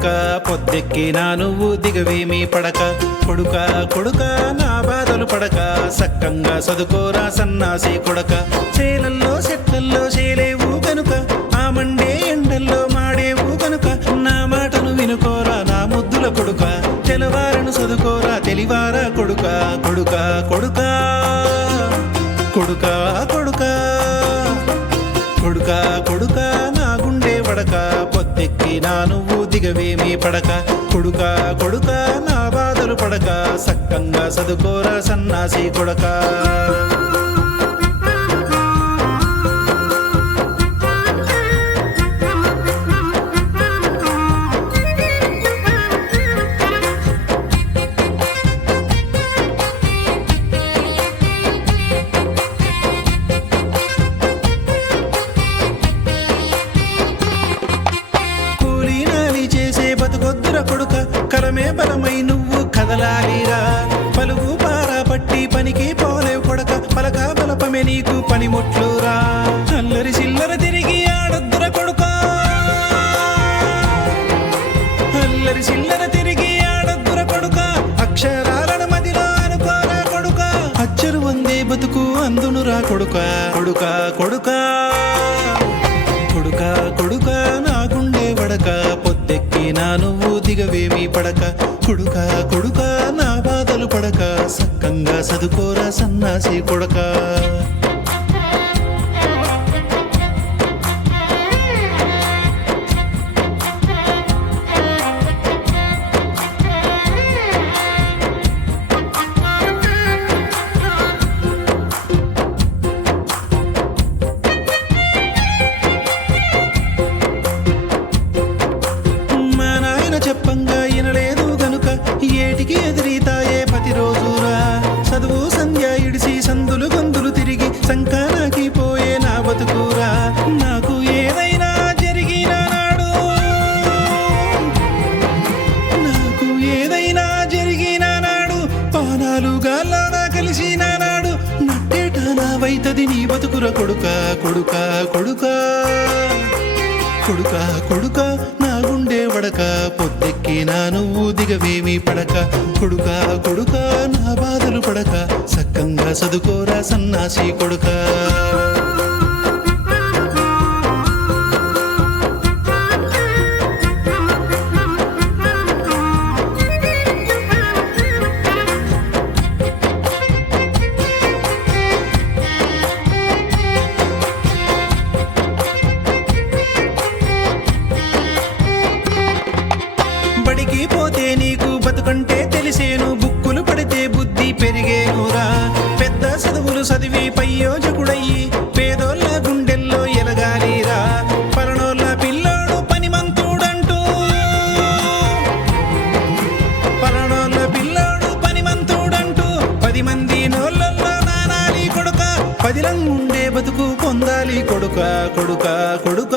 పడక పొద్దెక్కినా నువ్వు దిగవేమి పడక కొడుక కొడుక నా బాధలు పడక సక్కంగా సదుకోరా సన్నాసి కొడక చేలల్లో చెట్లల్లో చేలేవు కనుక ఆ మండే ఎండల్లో మాడేవు కనుక నా మాటను వినుకోరా నా ముద్దుల కొడుక తెలవారను చదుకోరా తెలివారా కొడుక కొడుక కొడుక కొడుక కొడుక కొడుక కొడుక నా గుండె వడక పొద్దెక్కినా నువ్వు దిగవేమి పడక కొడుక కొడుక నా బాధలు పడక సక్కంగా చదుకోరా సన్నాసి కొడక బతుకొద్దుర కొడుక కలమే బలమై నువ్వు కదలాలిరా పలుగు పారా పట్టి పనికి పోలేవు కొడక పలక బలపమే నీకు పనిముట్లురా అల్లరి చిల్లర తిరిగి ఆడొద్దుర కొడుక అల్లరి చిల్లర తిరిగి ఆడొద్దుర కొడుక అక్షరాలను మదిలో అనుకోరా కొడుక అచ్చరు వందే బతుకు అందునురా కొడుక కొడుక కొడుక కొడుక కొడుక నా గుండె వడక పొద్దెక్కినా నువ్వు దిగవేమి పడక కొడుక కొడుక నా బాధలు పడక సక్కంగా చదుకోరా సన్నాసి కొడక చెప్పంగా వినలేదు గనుక ఏటికి ఎదిరితాయే ప్రతిరోజురా చదువు సంధ్య ఇడిసి సందులు గొంతులు తిరిగి సంకానాకి పోయే నా బతుకురా నాకు ఏదైనా జరిగిన నాడు నాకు ఏదైనా జరిగిన నాడు పానాలు గాల్లానా కలిసిన నాడు నట్టేట నా వైతది నీ బతుకుర కొడుక కొడుక కొడుక కొడుక కొడుక నా గుండె వడక పొద్దెక్కినా నువ్వు దిగవేమి పడక కొడుక కొడుక నా బాధలు పడక సక్కంగా చదుకోరా సన్నాసి కొడుక బడికి పోతే నీకు బతుకంటే తెలిసేను బుక్కులు పడితే బుద్ధి పెరిగేనురా పెద్ద చదువులు చదివి పయ్యోజకుడయ్యి పేదోళ్ళ గుండెల్లో ఎలగాలిరా పలనోళ్ళ పిల్లోడు పనిమంతుడంటూ పలనోళ్ళ పిల్లోడు పనిమంతుడంటూ 10 మంది నోళ్ళల్లో నానాలి కొడుక పదిలంగుండే బతుకు పొందాలి కొడుక కొడుక కొడుక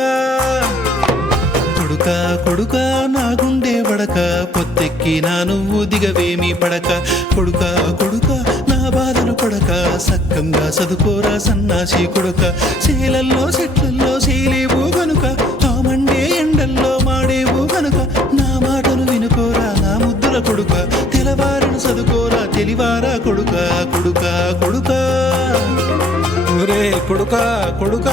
కొడుక కొడుక నా గుండె వడక పొద్దెక్కినా నువ్వు దిగవేమి పడక కొడుక కొడుక నా బాధలు పడక సక్కంగా చదుకోరా సన్నాసి కొడుక చేలల్లో చెట్లల్లో చేయలేవు గనుక ఆ మండే ఎండల్లో మాడేవు గనుక నా మాటను వినుకోరా నా ముద్దుల కొడుక తెలవారను చదుకోరా తెలివారా కొడుక కొడుక కొడుక ఒరే కొడుక కొడుక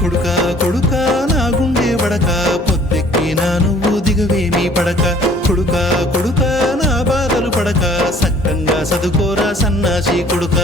కొడుక కొడుక నా గుండె వడక పొద్దెక్కినా నువ్వు దిగవేమి పడక కొడుక కొడుక నా బాధలు పడక సక్కంగా చదుకోరా సన్నాసి కొడుక